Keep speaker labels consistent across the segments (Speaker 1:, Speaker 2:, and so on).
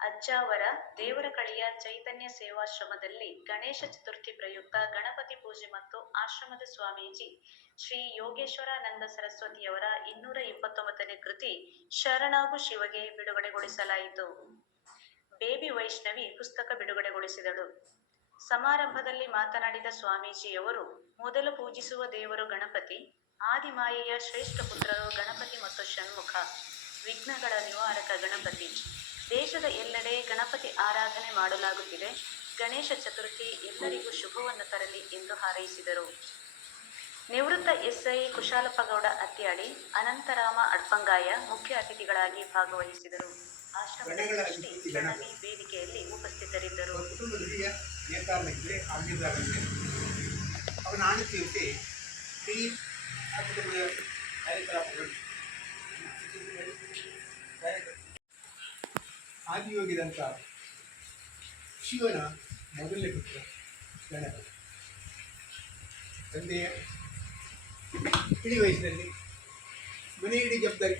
Speaker 1: ಅಜ್ಜಾವರ ದೇವರಕಳಿಯ ಚೈತನ್ಯ ಸೇವಾಶ್ರಮದಲ್ಲಿ ಗಣೇಶ ಚತುರ್ಥಿ ಪ್ರಯುಕ್ತ ಗಣಪತಿ ಪೂಜೆ ಮತ್ತು ಆಶ್ರಮದ ಸ್ವಾಮೀಜಿ ಶ್ರೀ ಯೋಗೇಶ್ವರಾನಂದ ಸರಸ್ವತಿಯವರ ಇನ್ನೂರ ಇಪ್ಪತ್ತೊಂಬತ್ತನೇ ಕೃತಿ ಶರಣಾಗು ಶಿವಗೆ ಬಿಡುಗಡೆಗೊಳಿಸಲಾಯಿತು. ಬೇಬಿ ವೈಷ್ಣವಿ ಪುಸ್ತಕ ಬಿಡುಗಡೆಗೊಳಿಸಿದಳು. ಸಮಾರಂಭದಲ್ಲಿ ಮಾತನಾಡಿದ ಸ್ವಾಮೀಜಿಯವರು, ಮೊದಲು ಪೂಜಿಸುವ ದೇವರು ಗಣಪತಿ, ಆದಿಮಾಯೆಯ ಶ್ರೇಷ್ಠ ಪುತ್ರರು ಗಣಪತಿ ಮತ್ತು ಷಣ್ಮುಖ, ವಿಘ್ನಗಳ ನಿವಾರಕ ಗಣಪತಿ. ದೇಶದ ಎಲ್ಲೆಡೆ ಗಣಪತಿ ಆರಾಧನೆ ಮಾಡಲಾಗುತ್ತಿದೆ. ಗಣೇಶ ಚತುರ್ಥಿ ಎಲ್ಲರಿಗೂ ಶುಭವನ್ನು ತರಲಿ ಎಂದು ಹಾರೈಸಿದರು. ನಿವೃತ್ತ ಎಸ್ಐ ಕುಶಾಲಪ್ಪಗೌಡ ಅತ್ಯಾಳಿ ಅನಂತರಾಮ ಅಡ್ಪಂಗಾಯ ಮುಖ್ಯ ಅತಿಥಿಗಳಾಗಿ ಭಾಗವಹಿಸಿದರು. ಆಶ್ರಮದ ಸೃಷ್ಟಿ ವೇದಿಕೆಯಲ್ಲಿ ಉಪಸ್ಥಿತರಿದ್ದರು.
Speaker 2: ಅವನ ಆದಿಯೋಗಿದಂಥ ಶಿವನ ಮೊದಲನೇ ಪುತ್ರ ಗಣಪತಿ. ತಂದೆಯ ಇಡೀ ವಯಸ್ಸಿನಲ್ಲಿ ಮನೆ ಇಡೀ ಜವಾಬ್ದಾರಿ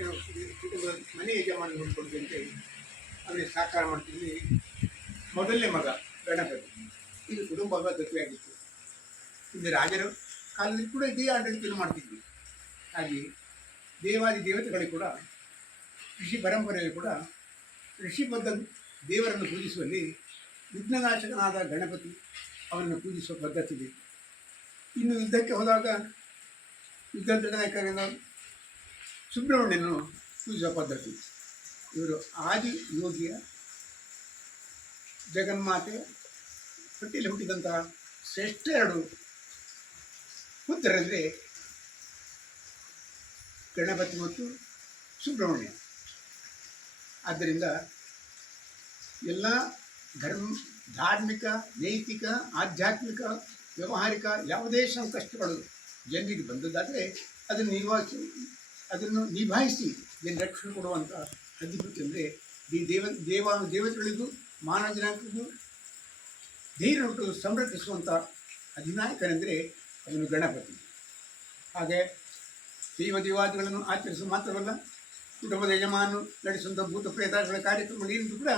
Speaker 2: ಮನೆ ಯಜಮಾನ ಹೇಳಿ ಅವರಿಗೆ ಸಾಕಾರ ಮಾಡ್ತಿದ್ವಿ. ಮೊದಲನೇ ಮಗ ಗಣಪತಿ. ಇದು ಕುಟುಂಬ ಗತಿಯಾಗಿತ್ತು. ಹಿಂದೆ ರಾಜರು ಕಾಲದಲ್ಲಿ ಕೂಡ ಇದೇ ಆಡಳಿತವನ್ನು ಮಾಡ್ತಿದ್ವಿ. ಹಾಗೆ ದೇವಾದಿ ದೇವತೆಗಳಿಗೆ ಕೂಡ ಋಷಿ ಪರಂಪರೆಯಲ್ಲಿ ಕೂಡ ಋಷಿಬದ್ಧ ದೇವರನ್ನು ಪೂಜಿಸುವಲ್ಲಿ ವಿಘ್ನನಾಶಕನಾದ ಗಣಪತಿ ಅವರನ್ನು ಪೂಜಿಸುವ ಪದ್ಧತಿ ಇದೆ. ಇನ್ನು ಯುದ್ಧಕ್ಕೆ ಹೋದಾಗ ಯುದ್ಧದ ನಾಯಕರಿಂದ ಸುಬ್ರಹ್ಮಣ್ಯನನ್ನು ಪೂಜಿಸುವ ಪದ್ಧತಿ ಇವರು ಆದಿ ಯೋಗಿಯ ಜಗನ್ಮಾತೆ ಹೊಟ್ಟೆಯಲ್ಲಿ ಹುಟ್ಟಿದಂತಹ ಶ್ರೇಷ್ಠ ಎರಡು ಪುತ್ರರೆಂದರೆ ಗಣಪತಿ ಮತ್ತು ಸುಬ್ರಹ್ಮಣ್ಯ. ಆದ್ದರಿಂದ ಎಲ್ಲ ಧರ್ಮ, ಧಾರ್ಮಿಕ, ನೈತಿಕ, ಆಧ್ಯಾತ್ಮಿಕ, ವ್ಯವಹಾರಿಕ ಯಾವುದೇ ಸಂಕಷ್ಟಗಳು ಜನರಿಗೆ ಬಂದದ್ದಾದರೆ ಅದನ್ನು ನಿಭಾಯಿಸಿ ಅದನ್ನು ನಿಭಾಯಿಸಿ ಜನ ರಕ್ಷಣೆ ಕೊಡುವಂಥ ಅಧಿಪತಿ ಅಂದರೆ ಈ ದೇವ ದೇವ ದೇವತೆಗಳಿಗೂ, ಮಾನವ ಜನಾಂಗಕ್ಕೂ ಧೈರ್ಯ ಉಂಟು ಸಂರಕ್ಷಿಸುವಂಥ ಅಧಿನಾಯಕನೆಂದರೆ ಅದನ್ನು ಗಣಪತಿ. ಹಾಗೆ ದೇವ ದೇವಾದಿಗಳನ್ನು ಆಚರಿಸುವ ಮಾತ್ರವಲ್ಲ, ಕುಟುಂಬದ ಯಜಮಾನು ನಡೆಸುವಂಥ ಭೂತ ಪ್ರೇತಾಗಳ ಕಾರ್ಯಕ್ರಮಗಳು ಏನಿದ್ರು ಕೂಡ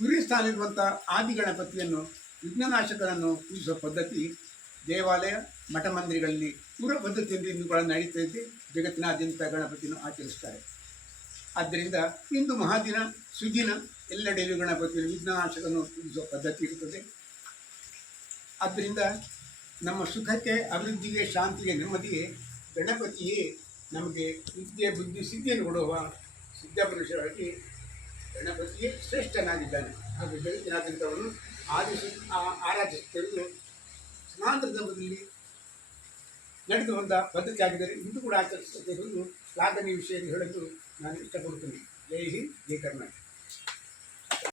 Speaker 2: ಗುರಿ ಸ್ಥಾನವಿರುವಂಥ ಆದಿ ಗಣಪತಿಯನ್ನು ವಿಘ್ನನಾಶಕನನ್ನು ಪೂಜಿಸುವ ಪದ್ಧತಿ ದೇವಾಲಯ ಮಠ ಮಂದಿರಗಳಲ್ಲಿ ಪೂರ್ವ ಪದ್ಧತಿಯಿಂದ ಹಿಂದೂಗಳನ್ನು ನಡೀತೈತೆ ಜಗತ್ತಿನಾದ್ಯಂತ ಗಣಪತಿಯನ್ನು ಆಚರಿಸ್ತಾರೆ. ಆದ್ದರಿಂದ ಇಂದು ಮಹಾದಿನ, ಸುದಿನ ಎಲ್ಲೆಡೆಯೂ ಗಣಪತಿಯನ್ನು ವಿಘ್ನನಾಶಕನ್ನು ಪೂಜಿಸುವ ಪದ್ಧತಿ ಇರುತ್ತದೆ. ಆದ್ದರಿಂದ ನಮ್ಮ ಸುಖಕ್ಕೆ, ಅಭಿವೃದ್ಧಿಗೆ, ಶಾಂತಿಗೆ, ನೆಮ್ಮದಿಗೆ ಗಣಪತಿಯೇ ನಮಗೆ ವಿದ್ಯೆ, ಬುದ್ಧಿ, ಸಿದ್ಧಿಯನ್ನು ಕೊಡುವ ಸಿದ್ಧಪುರುಷರಾಗಿ ಗಣಪತಿಯೇ ಶ್ರೇಷ್ಠನಾಗಿದ್ದಾನೆ. ಹಾಗೂ ಜಗತ್ತಿನಾದ್ಯಂತವನ್ನು ಆದಿಸಿ ಆರಾಧಿಸುತ್ತಿರುವುದು ಸಮಾಂತರ ಧರ್ಮದಲ್ಲಿ ನಡೆದು ಬಂದ ಪದ್ಧತಿ ಆಗಿದ್ದರೆ ಇಂದು ಕೂಡ ಆಚರಿಸುತ್ತಿರುವುದು ಶ್ಲಾಘನೀಯ ವಿಷಯ ಎಂದು ಹೇಳಲು ನಾನು ಇಷ್ಟಪಡುತ್ತೇನೆ. ಜೈ ಹಿಂದ್, ಜೈ ಕರ್ನಾಟಕ.